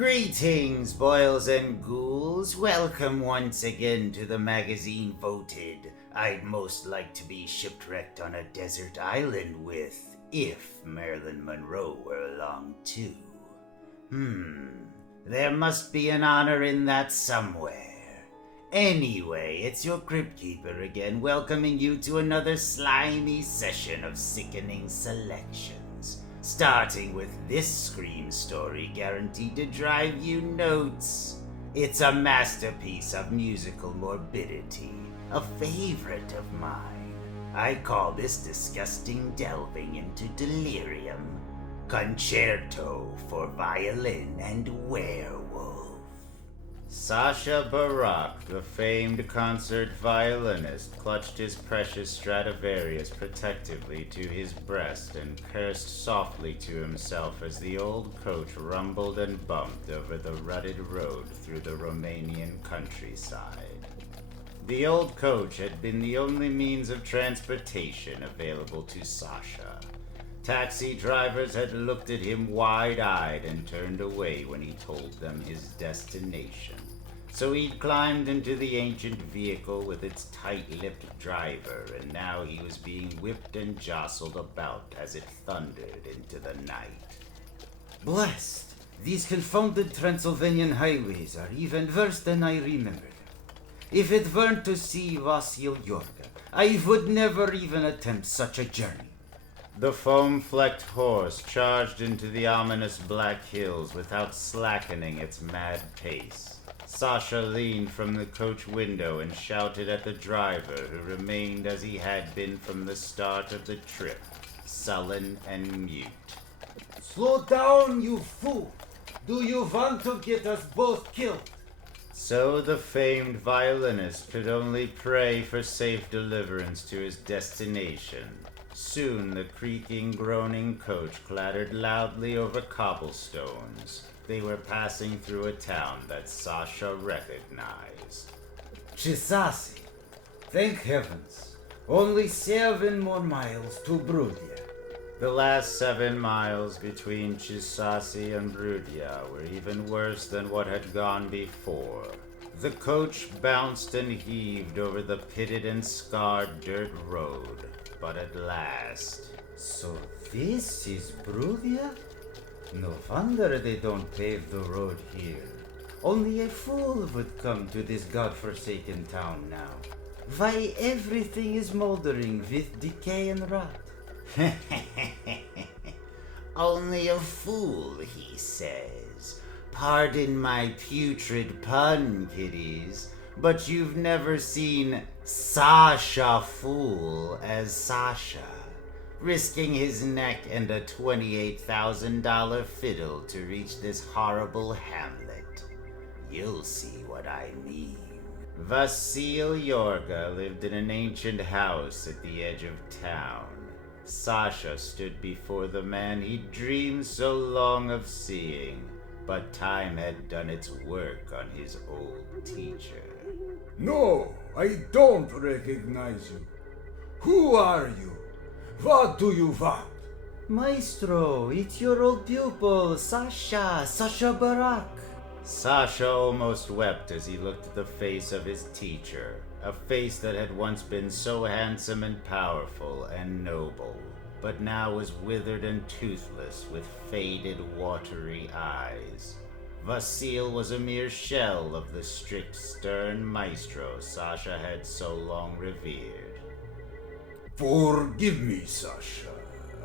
Greetings, boils and ghouls. Welcome once again to the magazine voted I'd most like to be shipwrecked on a desert island with, if Marilyn Monroe were along too. There must be an honor in that somewhere. Anyway, it's your Crypt Keeper again, welcoming you to another slimy session of sickening selections. Starting with this scream story guaranteed to drive you nuts. It's a masterpiece of musical morbidity, a favorite of mine. I call this disgusting delving into delirium Concerto for Violin and Werewolf. Sacha Barak, the famed concert violinist, clutched his precious Stradivarius protectively to his breast and cursed softly to himself as the old coach rumbled and bumped over the rutted road through the Romanian countryside. The old coach had been the only means of transportation available to Sacha. Taxi drivers had looked at him wide-eyed and turned away when he told them his destination. So he'd climbed into the ancient vehicle with its tight-lipped driver, and now he was being whipped and jostled about as it thundered into the night. Blessed! These confounded Transylvanian highways are even worse than I remembered. If it weren't to see Vasile Iorga, I would never even attempt such a journey. The foam-flecked horse charged into the ominous black hills without slackening its mad pace. Sacha leaned from the coach window and shouted at the driver, who remained as he had been from the start of the trip, sullen and mute. Slow down, you fool! Do you want to get us both killed? So the famed violinist could only pray for safe deliverance to his destination. Soon the creaking, groaning coach clattered loudly over cobblestones. They were passing through a town that Sacha recognized. Chisasi! Thank heavens! Only 7 more miles to Brudia. The last 7 miles between Chisasi and Brudia were even worse than what had gone before. The coach bounced and heaved over the pitted and scarred dirt road. But at last... So this is Brudia? No wonder they don't pave the road here. Only a fool would come to this godforsaken town now. Why, everything is moldering with decay and rot. Only a fool, he says. Pardon my putrid pun, kiddies, but you've never seen Sacha fool as Sacha, risking his neck and a $28,000 fiddle to reach this horrible hamlet. You'll see what I mean. Vasile Iorga lived in an ancient house at the edge of town. Sacha stood before the man he'd dreamed so long of seeing, but time had done its work on his old teacher. No, I don't recognize you. Who are you? What do you want? Maestro, it's your old pupil, Sacha Barak. Sacha almost wept as he looked at the face of his teacher, a face that had once been so handsome and powerful and noble, but now was withered and toothless with faded, watery eyes. Vasile was a mere shell of the strict, stern maestro Sacha had so long revered. Forgive me, Sacha.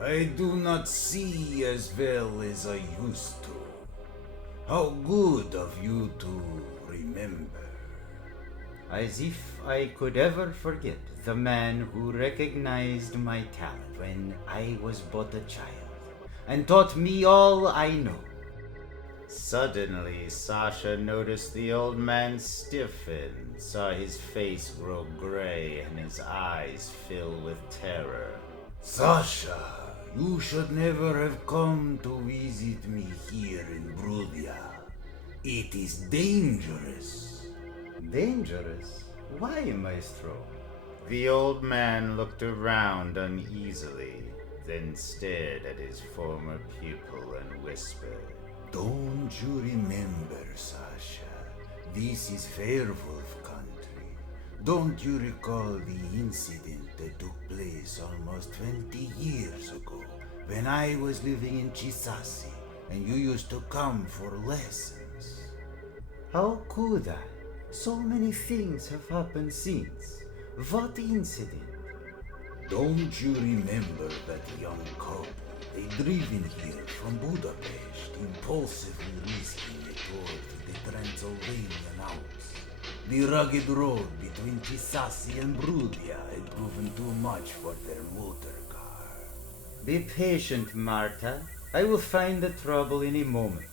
I do not see as well as I used to. How good of you to remember. As if I could ever forget the man who recognized my talent when I was but a child, and taught me all I know. Suddenly, Sacha noticed the old man stiffen, saw his face grow gray and his eyes fill with terror. Sacha, you should never have come to visit me here in Brudia. It is dangerous. Dangerous? Why, Maestro? The old man looked around uneasily, then stared at his former pupil and whispered, Don't you remember This is Werewolf country. Don't you recall the incident that took place almost 20 years ago when I was living in Chisasi and you used to come for lessons? How could I? So many things have happened since. What incident? Don't you remember that young couple? They driven here from Budapest, impulsively risking a tour to the Transylvanian Alps. The rugged road between Chisasi and Brudia had proven too much for their motor car. Be patient, Marta. I will find the trouble in a moment.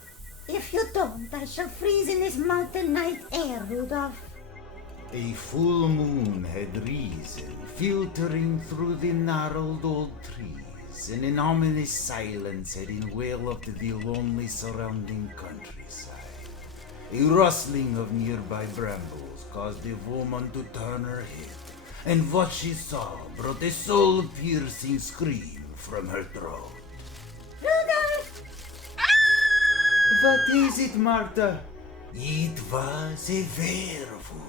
If you don't, I shall freeze in this mountain night air, Rudolph. A full moon had risen, filtering through the gnarled old trees, and an ominous silence had enveloped the lonely surrounding countryside. A rustling of nearby brambles caused the woman to turn her head, and what she saw brought a soul-piercing scream from her throat. Rudolph! What is it, Marta? It was a werewolf.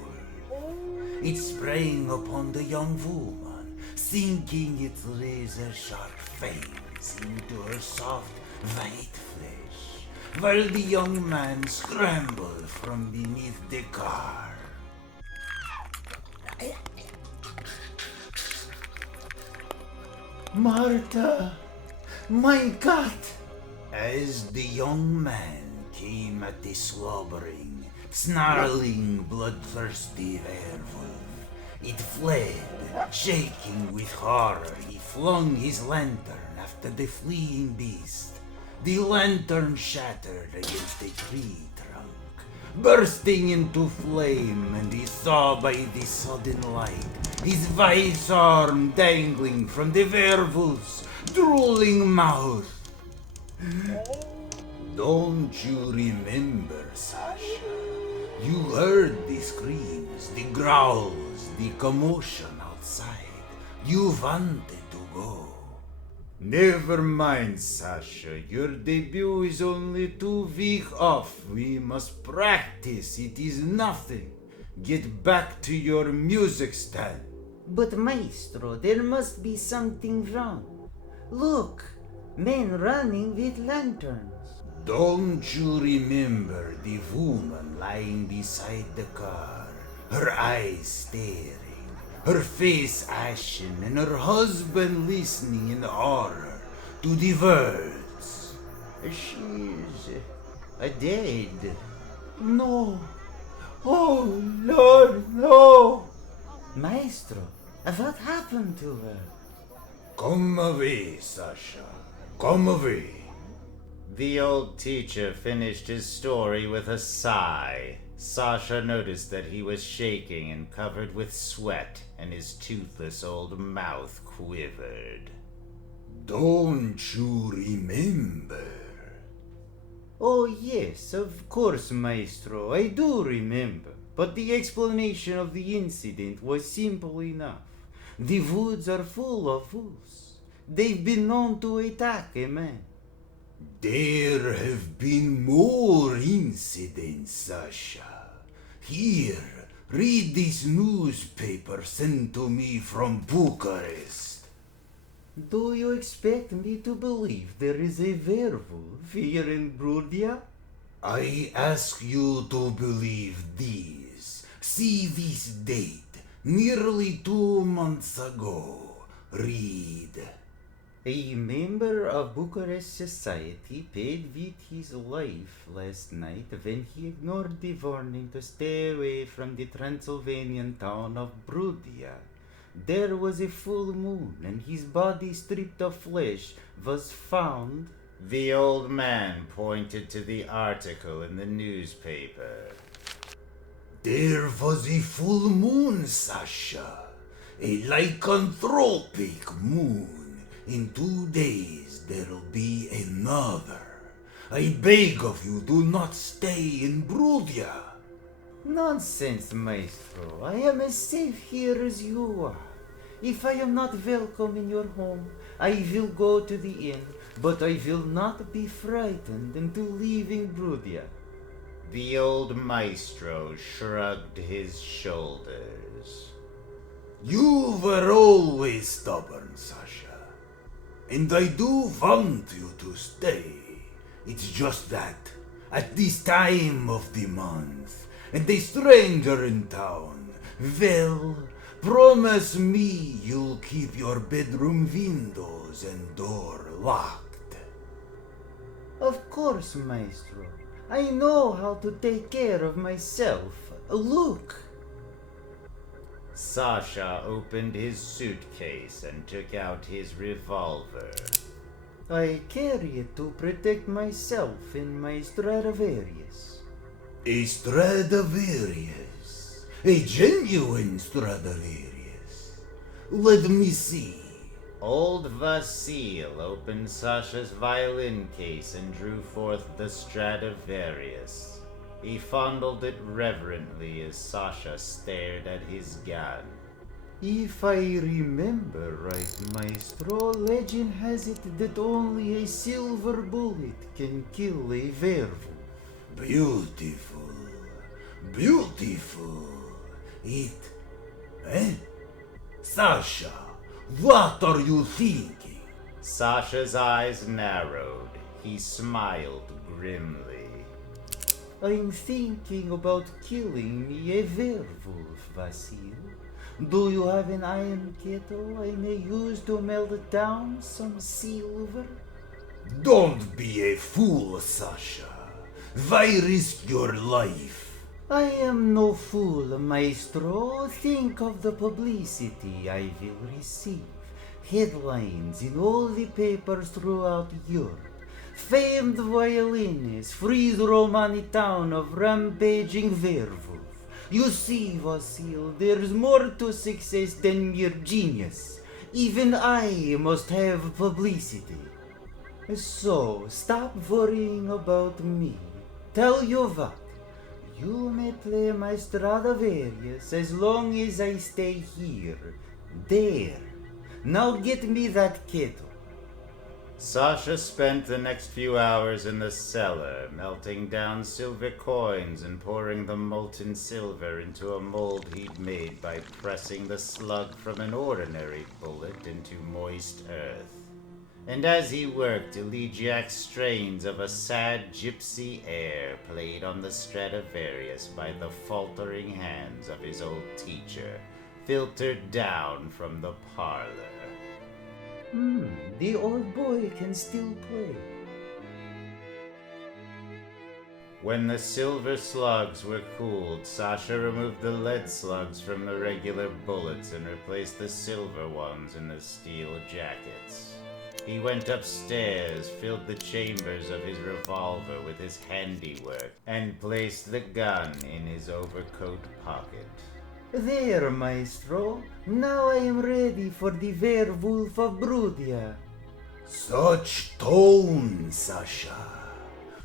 It sprang upon the young woman, sinking its razor-sharp fangs into her soft, white flesh, while the young man scrambled from beneath the car. Marta! My God! As the young man came at the slobbering, snarling, bloodthirsty werewolf, it fled. Shaking with horror, he flung his lantern after the fleeing beast. The lantern shattered against a tree trunk, bursting into flame, and he saw by the sudden light his white arm dangling from the werewolf's drooling mouth. Don't you remember, Sasha? You heard the screams, the growls, the commotion outside. You wanted to go. Never mind, Sasha. Your debut is only 2 weeks off. We must practice. It is nothing. Get back to your music stand. But, Maestro, there must be something wrong. Look, men running with lanterns. Don't you remember the woman lying beside the car, her eyes staring, her face ashen, and her husband listening in horror to the words? She's dead. No. Oh, Lord, no. Maestro, what happened to her? Come away, Sasha. Come away. The old teacher finished his story with a sigh. Sasha noticed that he was shaking and covered with sweat, and his toothless old mouth quivered. Don't you remember? Oh, yes, of course, Maestro. I do remember. But the explanation of the incident was simple enough. The woods are full of wolves. They've been known to attack a man. There have been more incidents, Sasha. Here, read this newspaper sent to me from Bucharest. Do you expect me to believe there is a werewolf here in Brudia? I ask you to believe these. See this date, nearly 2 months ago. Read. A member of Bucharest society paid with his life last night when he ignored the warning to stay away from the Transylvanian town of Brudia. There was a full moon, and his body stripped of flesh was found. The old man pointed to the article in the newspaper. There was a full moon, Sasha. A lycanthropic moon. In 2 days there'll be another. I beg of you, do not stay in Brudia. Nonsense, Maestro. I am as safe here as you are. If I am not welcome in your home, I will go to the inn, but I will not be frightened into leaving Brudia. The old maestro shrugged his shoulders. You were always stubborn, Sasha. And I do want you to stay. It's just that, at this time of the month, and a stranger in town, well, promise me you'll keep your bedroom windows and door locked. Of course, maestro. I know how to take care of myself. Look! Sasha opened his suitcase and took out his revolver. I carry it to protect myself in my Stradivarius. A Stradivarius. A genuine Stradivarius. Let me see. Old Vasile opened Sasha's violin case and drew forth the Stradivarius. He fondled it reverently as Sasha stared at his gun. If I remember right, maestro, legend has it that only a silver bullet can kill a werewolf. Beautiful. Beautiful. Sasha, what are you thinking? Sasha's eyes narrowed. He smiled grimly. I'm thinking about killing me a werewolf, Vasile. Do you have an iron kettle I may use to melt down some silver? Don't be a fool, Sasha. Why risk your life? I am no fool, maestro. Think of the publicity I will receive. Headlines in all the papers throughout Europe. Famed violinist frees Romani town of rampaging werewolf. You see, Vasile, there's more to success than mere genius. Even I must have publicity. So, stop worrying about me. Tell you what, you may play my Stradivarius as long as I stay here. There. Now get me that kettle. Sasha spent the next few hours in the cellar, melting down silver coins and pouring the molten silver into a mold he'd made by pressing the slug from an ordinary bullet into moist earth. And as he worked, elegiac strains of a sad gypsy air played on the Stradivarius by the faltering hands of his old teacher, filtered down from the parlor. The old boy can still play. When the silver slugs were cooled, Sasha removed the lead slugs from the regular bullets and replaced the silver ones in the steel jackets. He went upstairs, filled the chambers of his revolver with his handiwork, and placed the gun in his overcoat pocket. There, maestro. Now I am ready for the werewolf of Brudia. Such tone, Sasha.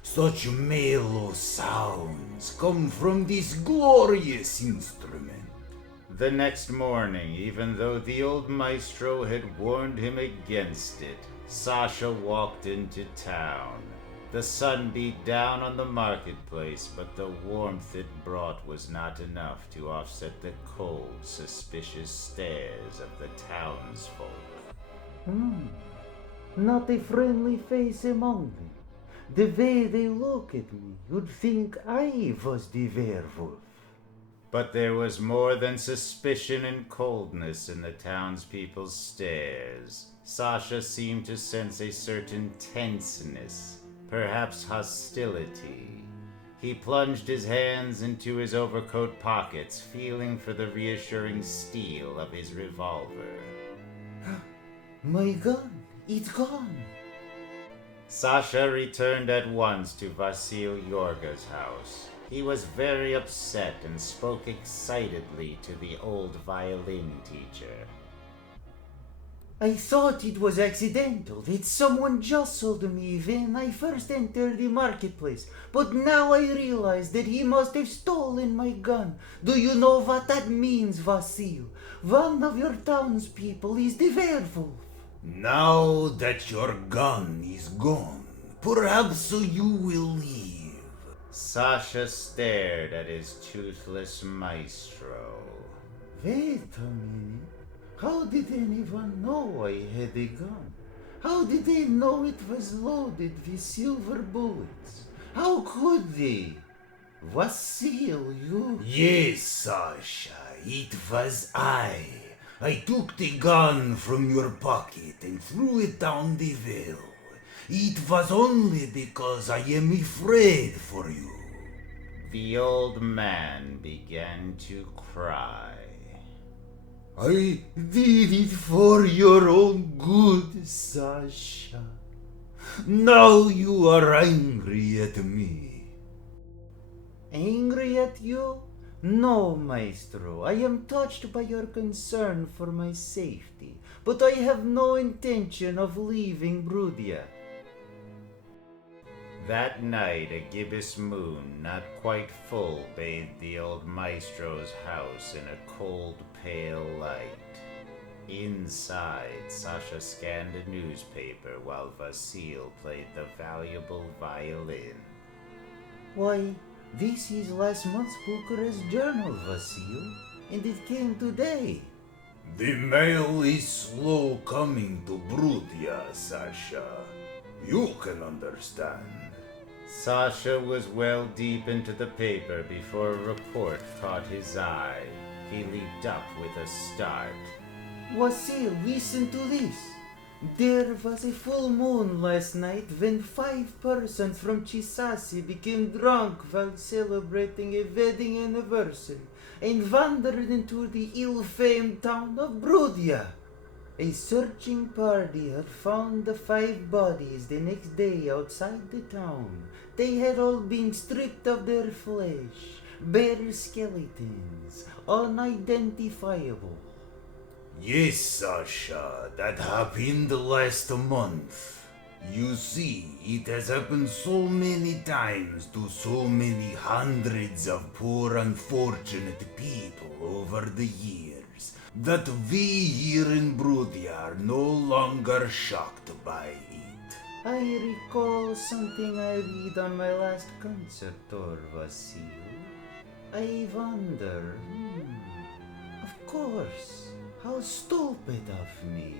Such mellow sounds come from this glorious instrument. The next morning, even though the old maestro had warned him against it, Sasha walked into town. The sun beat down on the marketplace, but the warmth it brought was not enough to offset the cold, suspicious stares of the townsfolk. Not a friendly face among them. The way they look at me, you'd think I was the werewolf. But there was more than suspicion and coldness in the townspeople's stares. Sasha seemed to sense a certain tenseness, perhaps hostility. He plunged his hands into his overcoat pockets, feeling for the reassuring steel of his revolver. My gun, it's gone. Sasha returned at once to Vasile Iorga's house. He was very upset and spoke excitedly to the old violin teacher. I thought it was accidental, that someone jostled me when I first entered the marketplace, but now I realize that he must have stolen my gun. Do you know what that means, Vasile? One of your townspeople is the werewolf. Now that your gun is gone, perhaps you will leave. Sasha stared at his toothless maestro. Wait a minute. How did anyone know I had a gun? How did they know it was loaded with silver bullets? How could they? Vasile, you... Yes, Sasha, it was I. I took the gun from your pocket and threw it down the well. It was only because I am afraid for you. The old man began to cry. I did it for your own good, Sasha. Now you are angry at me. Angry at you? No, maestro. I am touched by your concern for my safety, but I have no intention of leaving Brudia. That night, a gibbous moon, not quite full, bathed the old maestro's house in a cold, pale light. Inside, Sasha scanned a newspaper while Vasile played the valuable violin. Why, this is last month's Bucharest journal, Vasile, and it came today. The mail is slow coming to Brudia, Sasha. You can understand. Sasha was well deep into the paper before a report caught his eye. He leaped up with a start. Vasile, listen to this. There was a full moon last night when 5 persons from Chisasi became drunk while celebrating a wedding anniversary and wandered into the ill-famed town of Brudia. A searching party had found the 5 bodies the next day outside the town. They had all been stripped of their flesh, bare skeletons, unidentifiable. Yes, Sasha, that happened last month. You see, it has happened so many times to so many hundreds of poor unfortunate people over the years that we here in Brudia are no longer shocked by it. I recall something I read on my last Concerto, Vasile. I wonder, of course, how stupid of me.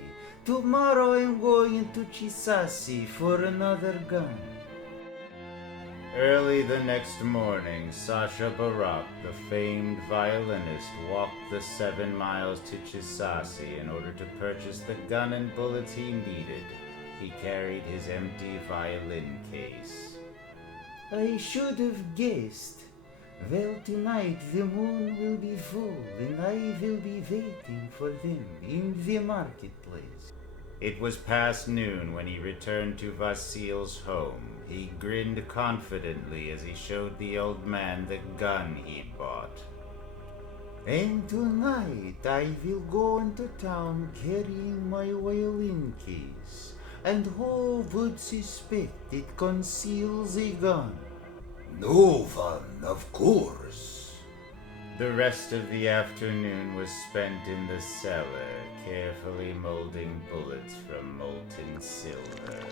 Tomorrow I'm going to Chisasi for another gun. Early the next morning, Sasha Barak, the famed violinist, walked the 7 miles to Chisasi in order to purchase the gun and bullets he needed. He carried his empty violin case. I should have guessed. Well, tonight the moon will be full and I will be waiting for them in the marketplace. It was past noon when he returned to Vasile's home. He grinned confidently as he showed the old man the gun he'd bought. And tonight I will go into town carrying my violin case. And who would suspect it conceals a gun? No one, of course. The rest of the afternoon was spent in the cellar, carefully molding bullets from molten silver.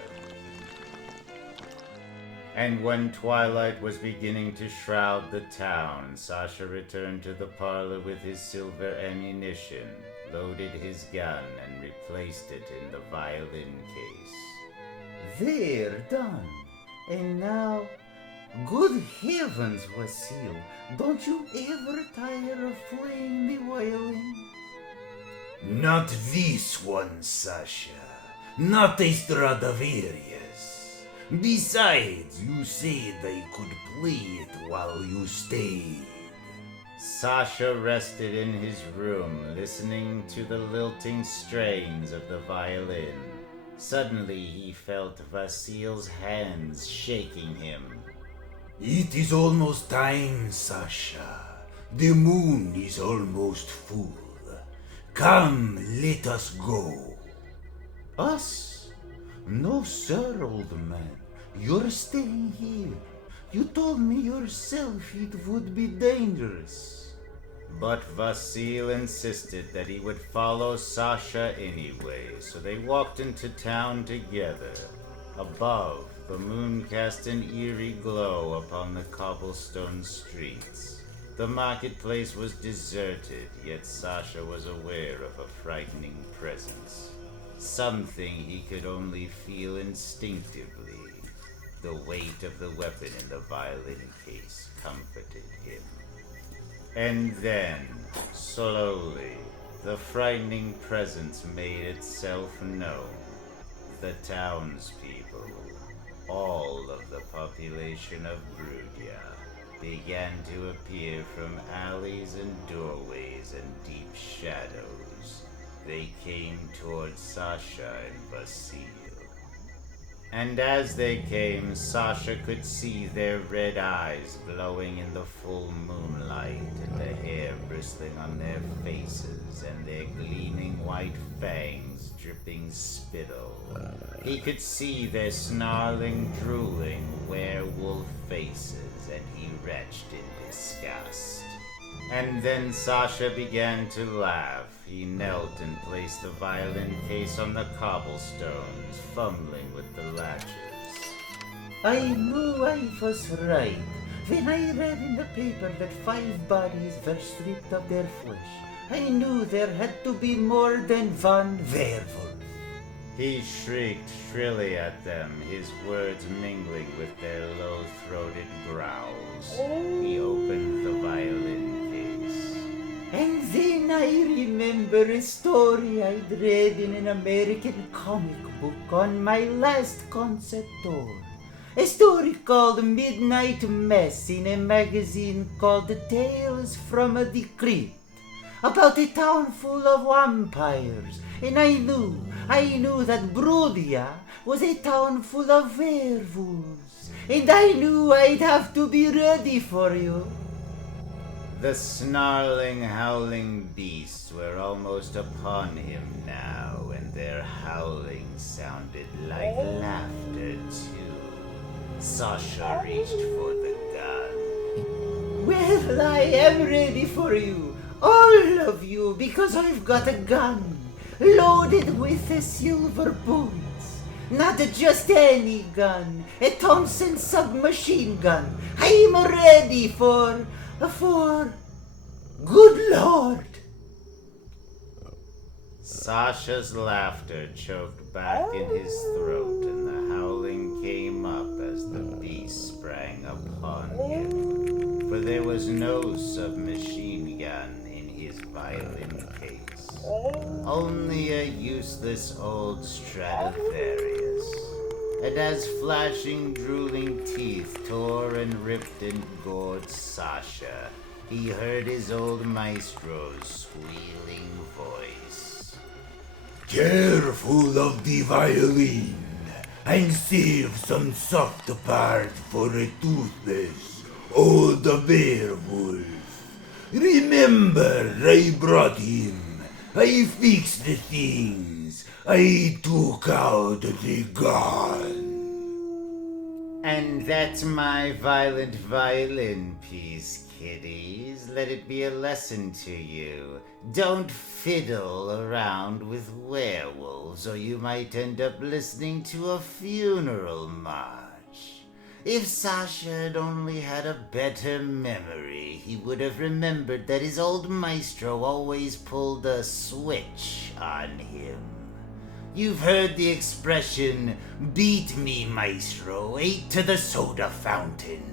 And when twilight was beginning to shroud the town, Sasha returned to the parlor with his silver ammunition, loaded his gun, and replaced it in the violin case. There, done. And now, good heavens, Vasile, don't you ever tire of playing the violin? Not this one, Sasha. Not a Stradivarius. Besides, you said I could play it while you stayed. Sasha rested in his room, listening to the lilting strains of the violin. Suddenly he felt Vasile's hands shaking him. It is almost time, Sasha. The moon is almost full. Come, let us go. Us? No, sir, old man. You're staying here. You told me yourself it would be dangerous. But Vasile insisted that he would follow Sasha anyway, so they walked into town together. Above, The moon cast an eerie glow upon the cobblestone streets. The marketplace was deserted, yet Sasha was aware of a frightening presence. Something he could only feel instinctively. The weight of the weapon in the violin case comforted him. And then, slowly, the frightening presence made itself known. The townspeople, all of the population of Brudia, began to appear from alleys and doorways and deep shadows. They came towards Sasha and Vasile. And as they came, Sasha could see their red eyes glowing in the full moonlight, and the hair bristling on their faces, and their gleaming white fangs dripping spittle. He could see their snarling, drooling werewolf faces, and he retched in disgust. And then Sasha began to laugh. He knelt and placed the violin case on the cobblestones, fumbling with the latches. I knew I was right when I read in the paper that 5 bodies were stripped of their flesh. I knew there had to be more than one werewolf. He shrieked shrilly at them, his words mingling with their low-throated growls. He opened the violin case. And then I remember a story I'd read in an American comic book on my last concert tour. A story called Midnight Mass in a magazine called Tales from the Crypt, about a town full of vampires. And I knew that Brudia was a town full of werewolves. And I knew I'd have to be ready for you. The snarling, howling beasts were almost upon him now, and their howling sounded like laughter, too. Sasha reached for the gun. Well, I am ready for you, all of you, because I've got a gun, loaded with a silver bullets. Not just any gun, a Thompson submachine gun. I'm ready for... Good Lord! Sasha's laughter choked back in his throat, and the howling came up as the beast sprang upon him. For there was no submachine gun in his violin case, only a useless old Stradivarius. And as flashing, drooling teeth tore and ripped and gored Sasha, he heard his old maestro's squealing voice. Careful of the violin, and save some soft part for a toothless old werewolf. Remember, I brought him. I fixed the things. I took out the gun. And that's my violent violin piece, kiddies. Let it be a lesson to you. Don't fiddle around with werewolves, or you might end up listening to a funeral march. If Sasha had only had a better memory, he would have remembered that his old maestro always pulled a switch on him. You've heard the expression, beat me, maestro, 8 to the soda fountain.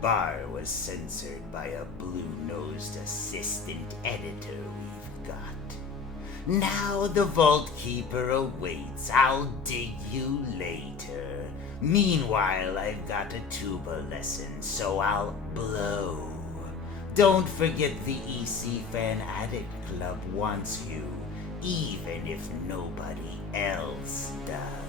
Bar was censored by a blue-nosed assistant editor we've got. Now the vault keeper awaits. I'll dig you later. Meanwhile, I've got a tuba lesson, so I'll blow. Don't forget the EC Fan Addict Club wants you, even if nobody else does.